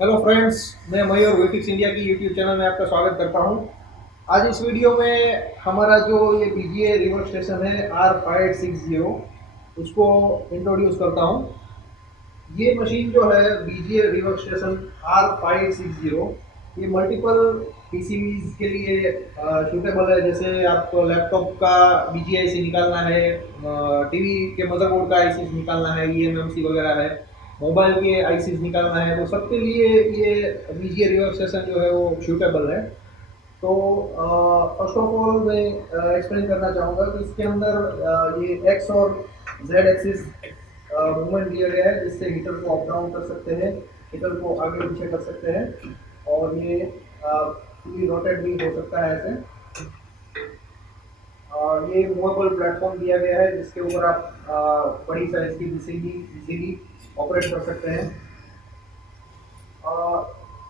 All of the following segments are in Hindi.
हेलो फ्रेंड्स, मैं मयूर वीफिक्स इंडिया की यूट्यूब चैनल में आपका स्वागत करता हूं। आज इस वीडियो में हमारा जो ये बीजीए रिवर्क स्टेशन है R5860 उसको इंट्रोड्यूस करता हूं। ये मशीन जो है बीजीए रिवर्क स्टेशन R5860 ये मल्टीपल पीसीबीज के लिए सूटेबल है। जैसे आपको लैपटॉप का बीजीए आईसी निकालना है, टीवी के मदरबोर्ड का आईसी निकालना है, ईएमएमसी वगैरह है, मोबाइल के आईसीज निकालना है, तो सबके लिए ये बीजीए रिवर्क स्टेशन जो है वो सूटेबल है। तो फर्स्ट ऑफ ऑल मैं एक्सप्लेन करना चाहूँगा कि इसके अंदर ये एक्स और जेड एक्सिस मूवमेंट दिया गया है, जिससे हीटर को अप डाउन कर सकते हैं, हीटर को आगे पीछे कर सकते हैं, और ये पूरी रोटेट भी हो सकता है ऐसे। ये मूवेबल प्लेटफॉर्म दिया गया है जिसके ऊपर आप बड़ी साइज की पीसीबी इजीली ऑपरेट कर सकते हैं।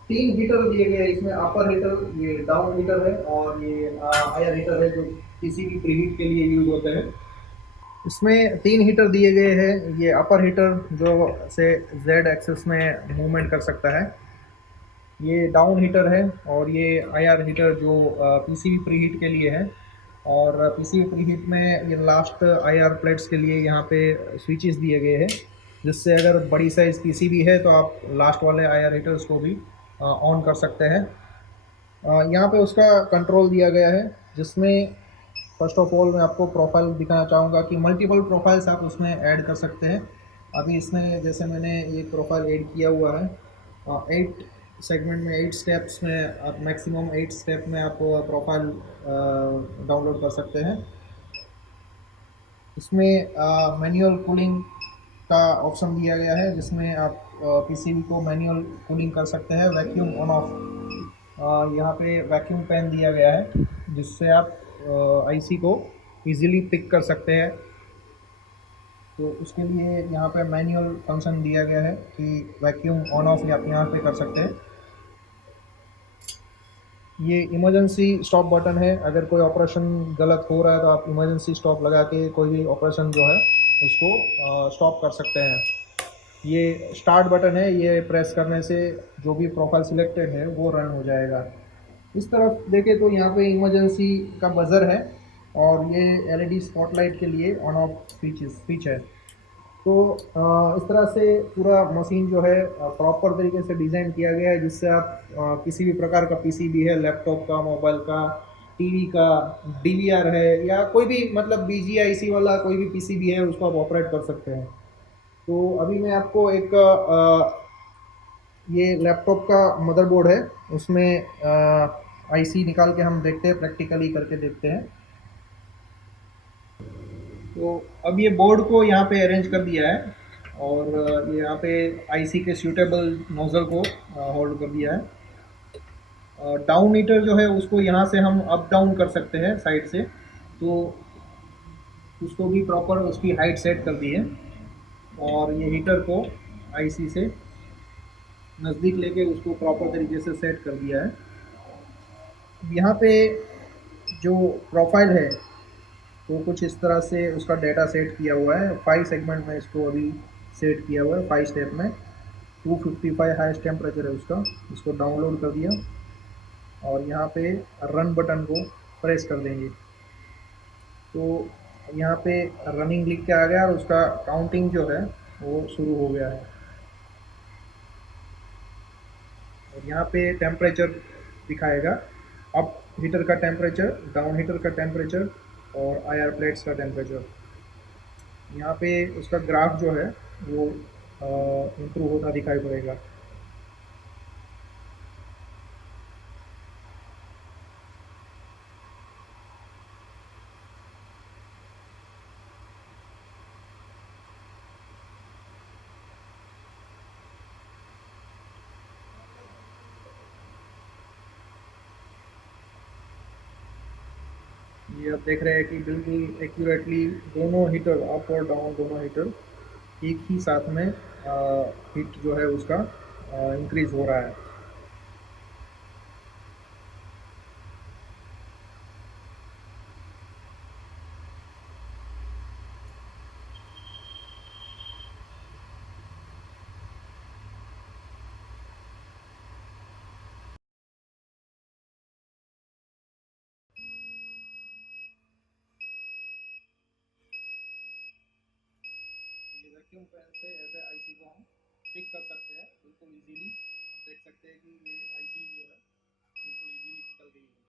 तीन हीटर दिए गए हैं इसमें, अपर हीटर, ये डाउन हीटर है, और ये हायर हीटर है जो किसी भी प्रीहीट के लिए यूज होते हैं। इसमें तीन हीटर दिए गए हैं। ये अपर हीटर जो से जेड एक्सिस में मूवमेंट कर सकता है, ये डाउन हीटर है, और ये आईआर हीटर जो पीसीबी प्रीहीट के लिए है। और पीसीबी प्रीहीट में ये लास्ट आईआर प्लेट्स के लिए यहाँ पे स्विचेस दिए गए हैं, जिससे अगर बड़ी साइज पीसीबी है तो आप लास्ट वाले आईआर हीटर्स को भी ऑन कर सकते हैं। यहाँ पे उसका कंट्रोल दिया गया है, जिसमें फर्स्ट ऑफ ऑल मैं आपको प्रोफाइल दिखाना चाहूँगा कि मल्टीपल प्रोफाइल्स आप उसमें ऐड कर सकते हैं। अभी इसमें जैसे मैंने ये प्रोफाइल ऐड किया हुआ है, 8 सेगमेंट में 8 स्टेप्स में आप मैक्सिमम 8 स्टेप में आप प्रोफाइल डाउनलोड कर सकते हैं। इसमें मैनुअल कूलिंग का ऑप्शन दिया गया है, जिसमें आप पीसीबी को मैनुअल कूलिंग कर सकते हैं, वैक्यूम ऑन ऑफ। यहाँ पे वैक्यूम पैन दिया गया है, जिससे आप आईसी को इजीली पिक कर सकते हैं। तो उसके लिए यहाँ पे मैनुअल फंक्शन दिया गया है कि वैक्यूम ऑन ऑफ आप यहाँ पे कर सकते हैं। ये इमरजेंसी स्टॉप बटन है, अगर कोई ऑपरेशन गलत हो रहा है तो आप इमरजेंसी स्टॉप लगा के कोई भी ऑपरेशन जो है उसको स्टॉप कर सकते हैं। ये स्टार्ट बटन है, ये प्रेस करने से जो भी प्रोफाइल सिलेक्टेड है वो रन हो जाएगा। इस तरफ देखें तो यहाँ पे इमरजेंसी का बजर है, और ये एलईडी स्पॉटलाइट के लिए ऑन ऑफ स्विच है। तो इस तरह से पूरा मशीन जो है प्रॉपर तरीके से डिज़ाइन किया गया है, जिससे आप किसी भी प्रकार का पीसीबी है, लैपटॉप का, मोबाइल का, टीवी का, डीवीआर है, या कोई भी मतलब बीजीआईसी वाला कोई भी पीसीबी है उसको आप ऑपरेट कर सकते हैं। तो अभी मैं आपको एक ये लैपटॉप का मदरबोर्ड है, उसमें आईसी निकाल के हम देखते हैं, प्रैक्टिकली करके देखते हैं। तो अब ये बोर्ड को यहाँ पे अरेंज कर दिया है, और ये यहाँ पे आईसी के सूटेबल नोज़ल को होल्ड कर दिया है। डाउन हीटर जो है उसको यहाँ से हम अप डाउन कर सकते हैं साइड से, तो उसको भी प्रॉपर उसकी हाइट सेट कर दी है, और ये हीटर को आईसी से नज़दीक लेके उसको प्रॉपर तरीके से सेट कर दिया है। यहाँ पे जो प्रोफाइल है तो कुछ इस तरह से उसका डेटा सेट किया हुआ है। 5 सेगमेंट में इसको अभी सेट किया हुआ है, 5 स्टेप में। 255 हाईएस्ट टेम्परेचर है उसका, इसको डाउनलोड कर दिया, और यहाँ पे रन बटन को प्रेस कर देंगे तो यहाँ पे रनिंग लिख के आ गया, और उसका काउंटिंग जो है वो शुरू हो गया है। और यहाँ पे टेम्परेचर दिखाएगा, अप हीटर का टेम्परेचर, डाउन हीटर का टेम्परेचर, और आईआर प्लेट्स का टेम्परेचर। यहाँ पे उसका ग्राफ जो है वो इम्प्रूव होता दिखाई पड़ेगा। ये आप देख रहे हैं कि बिल्कुल एक्यूरेटली दोनों हीटर, अप और डाउन दोनों हीटर एक ही साथ में हीट जो है उसका इंक्रीज हो रहा है। वैक्यूम से ऐसे आईसी को हम पिक कर सकते हैं बिल्कुल इजीली। आप देख सकते हैं कि ये आईसी जो है बिल्कुल इजीली निकल गई है।